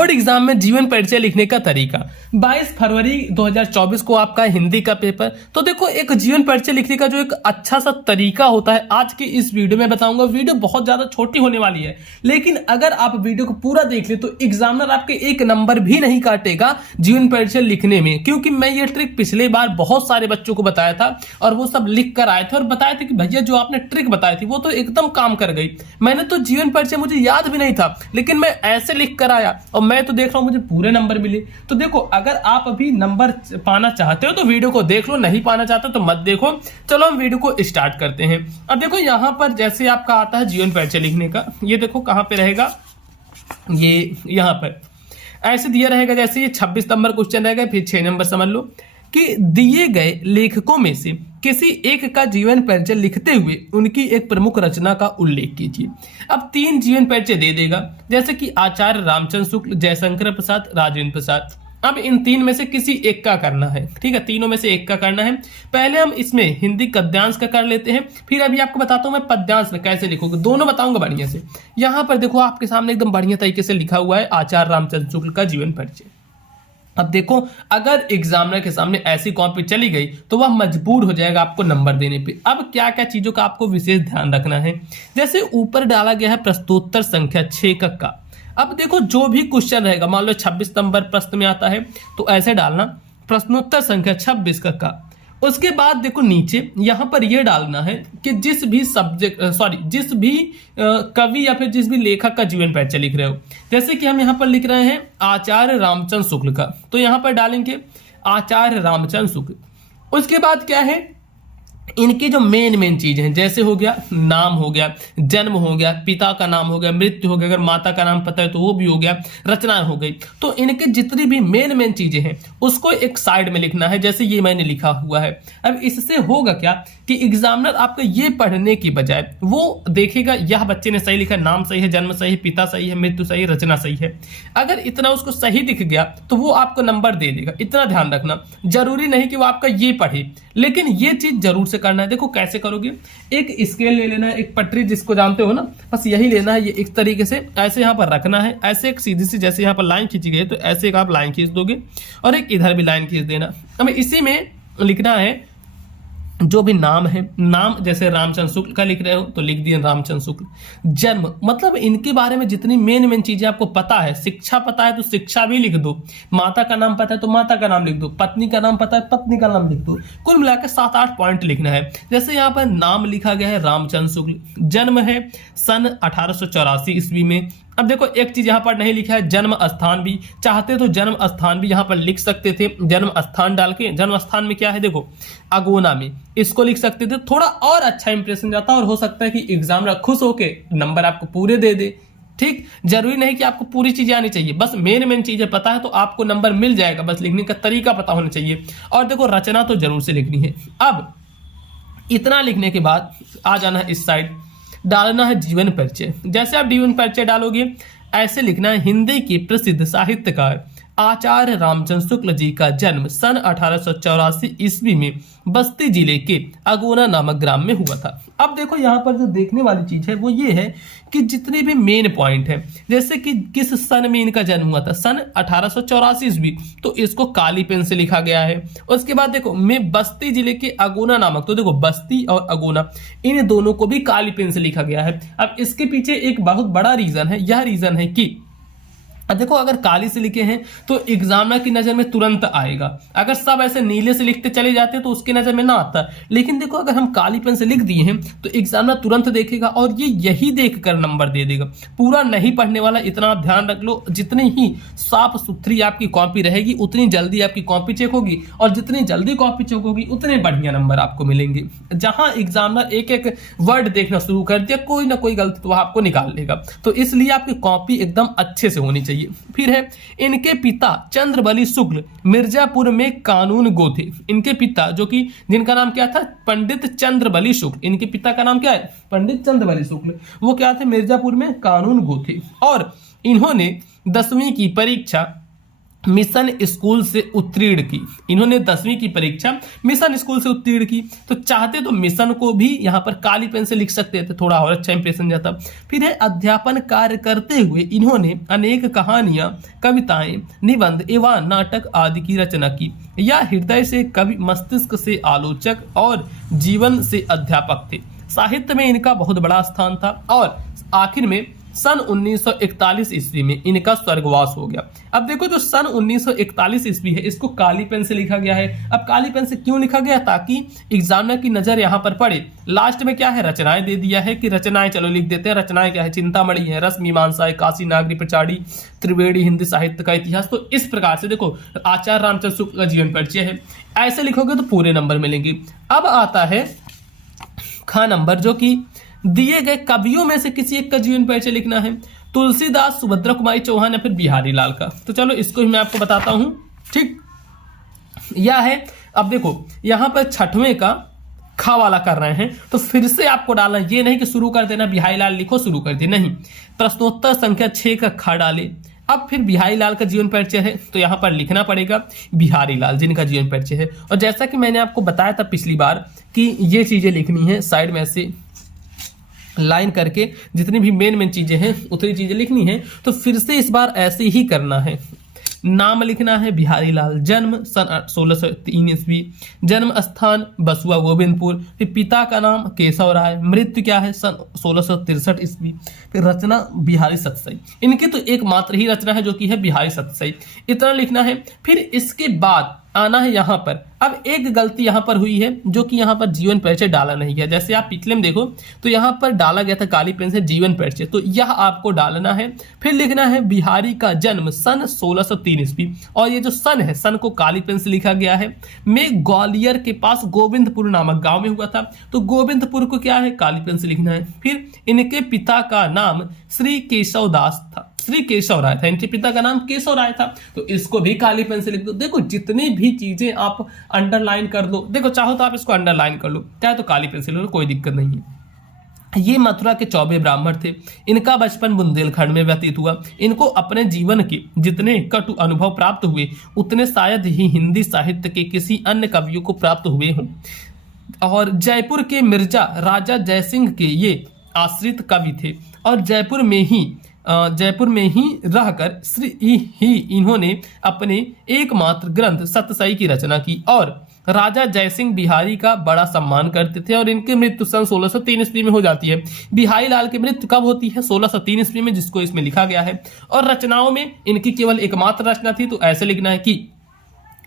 Board exam में जीवन परिचय लिखने का तरीका। 22 फरवरी 2024 को आपका हिंदी का पेपर। तो देखो, एक जीवन परिचय लिखने का जो एक अच्छा सा तरीका होता है आज की इस वीडियो में बताऊंगा। वीडियो बहुत ज्यादा छोटी होने वाली है, लेकिन अगर आप वीडियो को पूरा देख ले तो एग्जामिनर आपके एक नंबर भी नहीं काटेगा जीवन परिचय लिखने में, क्योंकि मैं ये ट्रिक पिछले बार बहुत सारे बच्चों को बताया था और वो सब लिख कर आए थे और बताए थे कि भैया जो आपने ट्रिक बताई थी वो तो एकदम काम कर गई। मैंने तो जीवन परिचय मुझे याद भी नहीं था, लेकिन मैं ऐसे लिख कर आया और मैं तो देख रहा हूं मुझे पूरे नंबर मिले। तो देखो, अगर आप अभी नंबर पाना चाहते हो तो वीडियो को देख लो, नहीं पाना चाहते तो मत देखो। चलो हम वीडियो को स्टार्ट करते हैं। अब देखो, यहां पर जैसे आपका आता है जीवन परिचय लिखने का, ये देखो कहां पे रहेगा, ये यहां पर ऐसे दिया रहेगा। जैसे ये 26 नंबर क्वेश्चन रहेगा, फिर 6 नंबर समझ लो कि दिए गए लेखकों में से किसी एक का जीवन परिचय लिखते हुए उनकी एक प्रमुख रचना का उल्लेख कीजिए। अब 3 जीवन परिचय दे देगा, जैसे कि आचार्य रामचंद्र शुक्ल, जयशंकर प्रसाद, राजेंद्र प्रसाद। अब इन 3 में से किसी एक का करना है, ठीक है, तीनों में से एक का करना है। पहले हम इसमें हिंदी गद्यांश का कर लेते हैं, फिर अभी आपको बताता हूं मैं पद्यांश में कैसे लिखोगे, दोनों बताऊंगा बढ़िया से। यहां पर देखो आपके सामने एकदम बढ़िया तरीके से लिखा हुआ है आचार्य रामचंद्र शुक्ल का जीवन परिचय। अब देखो, अगर एग्जामिनर के सामने ऐसी कॉपी चली गई तो वह मजबूर हो जाएगा आपको नंबर देने पे। अब क्या क्या चीजों का आपको विशेष ध्यान रखना है, जैसे ऊपर डाला गया है प्रश्नोत्तर संख्या 6 का। अब देखो, जो भी क्वेश्चन रहेगा, मान लो 26 नंबर प्रश्न में आता है तो ऐसे डालना प्रश्नोत्तर संख्या 26 का। उसके बाद देखो नीचे यहां पर यह डालना है कि जिस भी कवि या फिर जिस भी लेखक का जीवन परिचय लिख रहे हो। जैसे कि हम यहां पर लिख रहे हैं आचार्य रामचंद्र शुक्ल का, तो यहां पर डालेंगे आचार्य रामचंद्र शुक्ल। उसके बाद क्या है, इनकी जो मेन चीज है, जैसे हो गया नाम, हो गया जन्म, हो गया पिता का नाम, हो गया मृत्यु, हो गया अगर माता का नाम पता है तो वो भी हो गया, रचना हो गई। तो इनके जितनी भी मेन चीजें हैं उसको एक साइड में लिखना है, जैसे ये मैंने लिखा हुआ है। अब इससे होगा क्या कि एग्जामिनर आपका ये पढ़ने की बजाय वो देखेगा यह बच्चे ने सही लिखा, नाम सही है, जन्म सही है, पिता सही है, मृत्यु सही है, रचना सही है। अगर इतना उसको सही दिख गया तो वो आपको नंबर दे देगा। इतना ध्यान रखना, जरूरी नहीं कि वो आपका ये पढ़े, लेकिन ये चीज जरूर से करना है। देखो कैसे करोगे, एक स्केल ले लेना है, एक पटरी जिसको जानते हो ना, बस यही लेना है। ये एक तरीके से ऐसे यहां पर रखना है, ऐसे एक सीधी सी, जैसे यहां पर लाइन खींची गई है तो ऐसे एक आप लाइन खींच दोगे और एक इधर भी लाइन खींच देना। हमें इसी में लिखना है जो भी नाम है, नाम जैसे रामचंद्र शुक्ल का लिख रहे हो तो लिख दिए रामचंद्र शुक्ल। जन्म, मतलब इनके बारे में जितनी मेन चीजें आपको पता है, शिक्षा पता है तो शिक्षा भी लिख दो, माता का नाम पता है तो माता का नाम लिख दो, पत्नी का नाम पता है पत्नी का नाम लिख दो। कुल मिलाकर 7-8 पॉइंट लिखना है। जैसे यहाँ पर नाम लिखा गया है रामचंद्र शुक्ल, जन्म है सन 1884 ईस्वी में। अब देखो, एक चीज यहां पर नहीं लिखा है, जन्म स्थान भी। चाहते तो जन्म स्थान भी यहां पर लिख सकते थे, जन्म स्थान डाल के। जन्म स्थान में क्या है देखो, अगोना में, इसको लिख सकते थे, थोड़ा और अच्छा इंप्रेशन जाता और हो सकता है कि एग्जामिनर खुश होके नंबर आपको पूरे दे दे। ठीक, जरूरी नहीं कि आपको पूरी चीजें आनी चाहिए, बस मेन चीजें पता है तो आपको नंबर मिल जाएगा, बस लिखने का तरीका पता होना चाहिए। और देखो, रचना तो जरूर से लिखनी है। अब इतना लिखने के बाद आ जाना है इस साइड, डालना है जीवन परिचय। जैसे आप जीवन परिचय डालोगे ऐसे लिखना है, हिंदी के प्रसिद्ध साहित्यकार आचार्य रामचंद्र शुक्ल जी का जन्म सन 1884 ईस्वी में बस्ती जिले के अगोना नामक ग्राम में हुआ था। अब देखो, यहाँ पर जो देखने वाली चीज है वो ये है कि जितने भी मेन पॉइंट है, जैसे कि किस सन में इनका जन्म हुआ था, सन 1884 ईस्वी, तो इसको काली पेन से लिखा गया है। उसके बाद देखो, मैं बस्ती जिले के अगोना नामक, तो देखो बस्ती और अगोना इन दोनों को भी काली पेन से लिखा गया है। अब इसके पीछे एक बहुत बड़ा रीजन है, यह रीजन है कि देखो, अगर काली से लिखे हैं तो एग्जामिनर की नजर में तुरंत आएगा। अगर सब ऐसे नीले से लिखते चले जाते तो उसकी नजर में ना आता, लेकिन देखो अगर हम काली पेन से लिख दिए हैं तो एग्जामिनर तुरंत देखेगा और ये यही देखकर नंबर दे देगा। पूरा नहीं पढ़ने वाला, इतना आप ध्यान रख लो, जितनी ही साफ सुथरी आपकी कॉपी रहेगी उतनी जल्दी आपकी कॉपी चेक होगी, और जितनी जल्दी कॉपी चेक होगी उतने बढ़िया नंबर आपको मिलेंगे। जहां एग्जामिनर एक एक वर्ड देखना शुरू कर दिया, कोई ना कोई गलती तो आपको निकाल लेगा। तो इसलिए आपकी कॉपी एकदम अच्छे से होनी चाहिए। फिर है, इनके पिता चंद्रबली शुक्ल मिर्जापुर में कानून गो थे। इनके पिता, जो कि जिनका नाम क्या था, पंडित चंद्रबली शुक्ल, इनके पिता का नाम क्या है, पंडित चंद्रबली शुक्ल, वो क्या थे, मिर्जापुर में कानून गो थे। और इन्होंने 10वीं की परीक्षा मिशन स्कूल से उत्तीर्ण की। इन्होंने 10वीं की परीक्षा मिशन स्कूल से उत्तीर्ण की, तो चाहते तो मिशन को भी यहां पर काली पेन से लिख सकते थे, थोड़ा और अच्छा इंप्रेशन जाता। फिर है अध्यापन कार्य करते हुए इन्होंने अनेक कहानियां, कविताएं, निबंध एवं नाटक आदि की रचना की। यह हृदय से कवि, मस्तिष्क से आलोचक और जीवन से अध्यापक थे। साहित्य में इनका बहुत बड़ा स्थान था और आखिर में सन 1941 ईस्वी में इनका स्वर्गवास हो गया। अब देखो जो सन 1941 ईस्वी है इसको काली पेन से लिखा गया है। अब काली पेन से क्यों लिखा गया? ताकि एग्जामिनर की नजर यहाँ पर पड़े। लास्ट में क्या है, रचनाएं दे दिया है कि रचनाएं चलो लिख देते हैं। रचनाएं क्या है, चिंतामणि है, रस मीमांसा है, काशी नागरी प्रचारी, त्रिवेणी, हिंदी साहित्य का इतिहास। तो इस प्रकार से देखो आचार्य रामचंद्र शुक्ल का जीवन परिचय है, ऐसे लिखोगे तो पूरे नंबर मिलेंगे। अब आता है ख नंबर, जो कि दिए गए कवियों में से किसी एक का जीवन परिचय लिखना है। तुलसीदास, सुभद्रा कुमारी चौहान या फिर बिहारी लाल का। तो चलो इसको ही मैं आपको बताता हूं। ठीक, यह है। अब देखो यहां पर छठवें का खा वाला कर रहे हैं, तो फिर से आपको डालना, ये नहीं कि शुरू कर देना बिहारी लाल लिखो शुरू कर दे, नहीं। प्रश्नोत्तर संख्या 6 का खा डाले। अब फिर बिहारी लाल का जीवन परिचय है, तो यहां पर लिखना पड़ेगा बिहारी लाल, जिनका जीवन परिचय है। और जैसा कि मैंने आपको बताया था पिछली बार कि ये चीजें लिखनी है, साइड में से लाइन करके जितनी भी मेन चीजें हैं उतनी चीजें लिखनी है। तो फिर से इस बार ऐसे ही करना है। नाम लिखना है बिहारी लाल, जन्म सन 1603 ईस्वी, जन्म स्थान बसुआ गोविंदपुर, फिर पिता का नाम केशव राय, मृत्यु क्या है सन 1663 ईस्वी, फिर रचना बिहारी सतसई। इनकी तो एकमात्र ही रचना है जो कि है बिहारी सतसई, इतना लिखना है। फिर इसके बाद आना है यहाँ पर। अब एक गलती यहाँ पर हुई है, जो कि यहाँ पर जीवन परिचय डाला नहीं गया। जैसे आप पिछले में देखो तो यहाँ पर डाला गया था काली पेन से जीवन परिचय, तो यह आपको डालना है। फिर लिखना है बिहारी का जन्म सन 1603 ईस्वी, और ये जो सन है, सन को काली पेन से लिखा गया है। में ग्वालियर के पास गोविंदपुर नामक गांव में हुआ था, तो गोविंदपुर को क्या है काली पेन से लिखना है। फिर इनके पिता का नाम श्री केशव दास था, श्री केशव राय था, इनके पिता का नाम केशव राय था, तो इसको भी काली पेन से लिख दो। देखो जितनी भी चीजें आप अंडरलाइन कर दो, देखो चाहो तो आप इसको अंडरलाइन कर लो, चाहे तो काली पेन से लो, कोई दिक्कत नहीं है। ये मथुरा के 24 ब्राह्मण थे। इनका बचपन बुंदेलखंड में व्यतीत हुआ। इनको अपने जीवन के जितने कटु अनुभव प्राप्त हुए उतने शायद ही हिंदी साहित्य के किसी अन्य कवियों को प्राप्त हुए हों। और जयपुर के मिर्जा राजा जयसिंह के ये आश्रित कवि थे, और जयपुर में ही रहकर श्री ही इन्होंने अपने एकमात्र ग्रंथ सतसई की रचना की, और राजा जयसिंह बिहारी का बड़ा सम्मान करते थे। और इनकी मृत्यु सन 1603 ईस्वी में हो जाती है। बिहारी लाल की मृत्यु कब होती है? 1603 ईस्वी में, जिसको इसमें लिखा गया है। और रचनाओं में इनकी केवल एकमात्र रचना थी, तो ऐसे लिखना है कि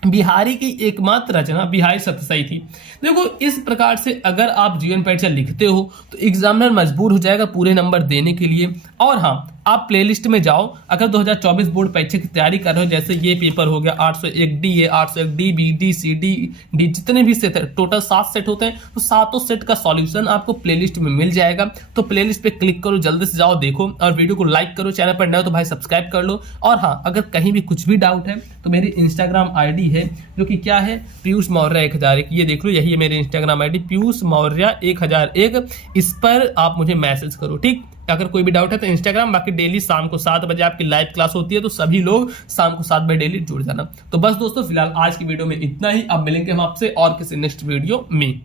बिहारी की एकमात्र रचना बिहारी सतसई थी। देखो इस प्रकार से अगर आप जीवन परिचय लिखते हो तो एग्जामिनर मजबूर हो जाएगा पूरे नंबर देने के लिए। और हाँ, आप प्लेलिस्ट में जाओ, अगर 2024 बोर्ड परीक्षा की तैयारी कर रहे हो, जैसे ये पेपर हो गया 801 D A, 801 D B, D C, D जितने भी सेट है, टोटल 7 सेट होते हैं, तो सातों सेट का सॉल्यूशन आपको प्लेलिस्ट में मिल जाएगा। तो प्लेलिस्ट पे क्लिक करो, जल्दी से जाओ देखो, और वीडियो को लाइक करो। चैनल पर नए हो तो भाई सब्सक्राइब कर लो। और हाँ, अगर कहीं भी कुछ भी डाउट है तो मेरी इंस्टाग्राम आईडी है, जो कि क्या है, पीयूष मौर्य 1001। ये देख लो, यही है मेरी इंस्टाग्राम आईडी, पीयूष मौर्य 1001। इस पर आप मुझे मैसेज करो, ठीक। अगर कोई भी डाउट है तो इंस्टाग्राम, बाकी डेली शाम को 7 बजे आपकी लाइव क्लास होती है, तो सभी लोग शाम को 7 बजे डेली जुड़ जाना। तो बस दोस्तों, फिलहाल आज की वीडियो में इतना ही। अब मिलेंगे हम आपसे और किसी नेक्स्ट वीडियो में।